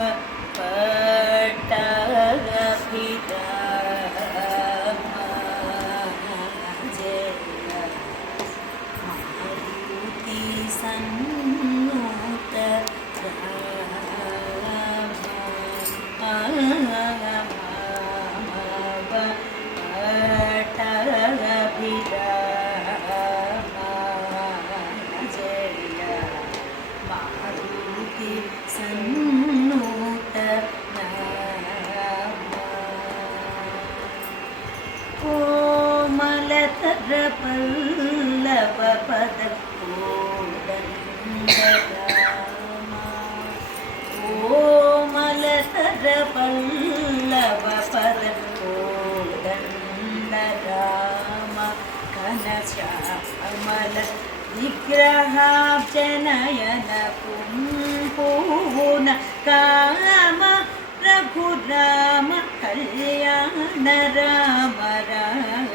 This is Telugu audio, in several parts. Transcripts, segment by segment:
粉 ஓமலர பல்லவ பரந்தோதண்டராம கனசாமல விக்கிரகாப்ஜனயன பும்பூன காம ரகுராம கல்யாண ராம ராம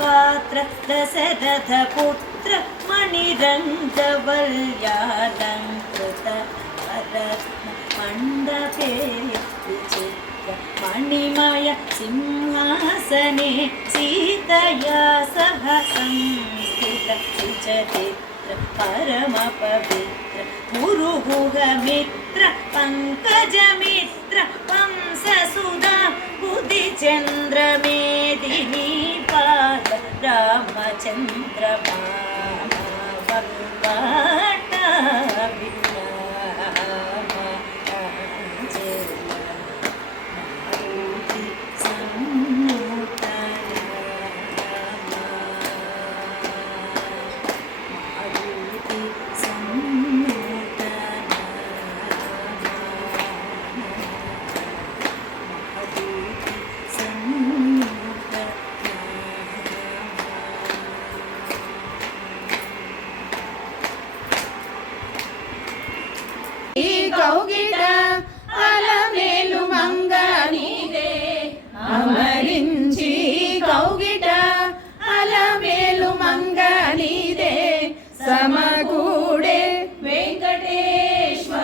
पात्र दशरथपुत्र मणिरङ्गवल्यालङ्कृत मण्डपे विचित्र मणिमय सिंहासने सीतया सह संस्थित सुचरित्र परमपवित्र मुरुगुहमित्र पङ्कजमित्र वंससुधा बुधिचन्द्रमेदिनी రామచంద్రమా సమకూడే వెంకటేశ్వరుడు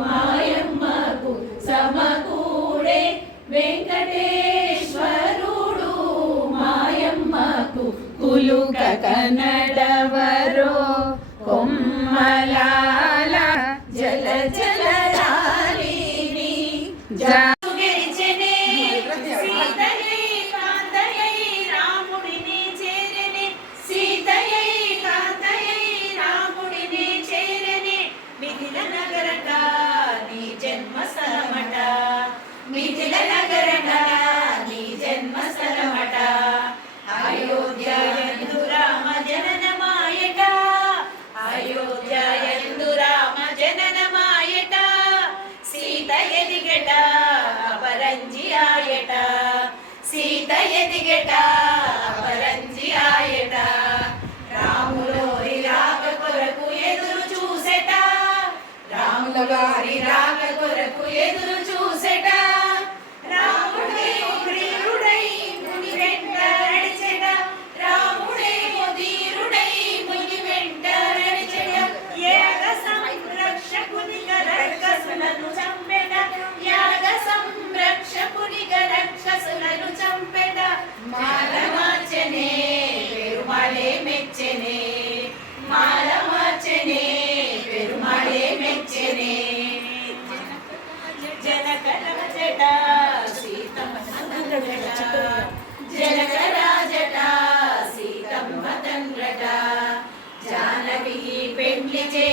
మాయమ్మకు సమకూడే వెంకటేశ్వరుడు మాయమ్మకు కులుక కన్నడవరో కొమ్మలా Chicken! simply change.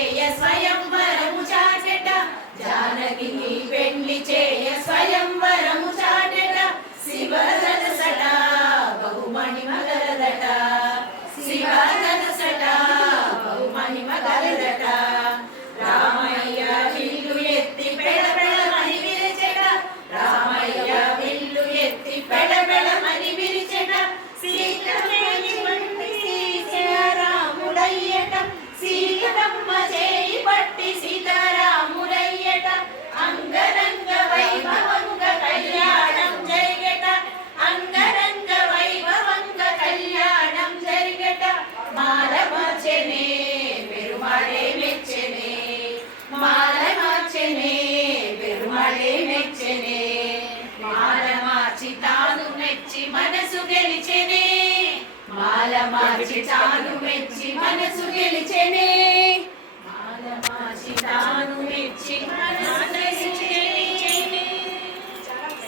మాలమాచి తాను మెచ్చి మనసు గెలిచెనే. మాలమాచి తాను మెచ్చి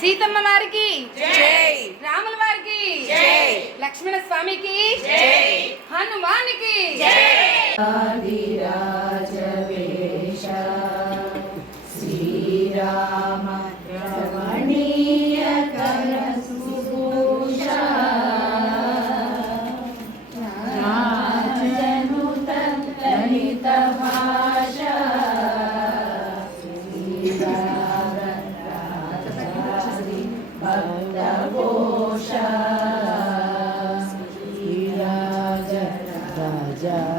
సీతమ్మ వారికి. జై. రాముల వారికి. జై. లక్ష్మణ స్వామికి జై. హనుమానికి. జై. శ్రీరామ Yeah.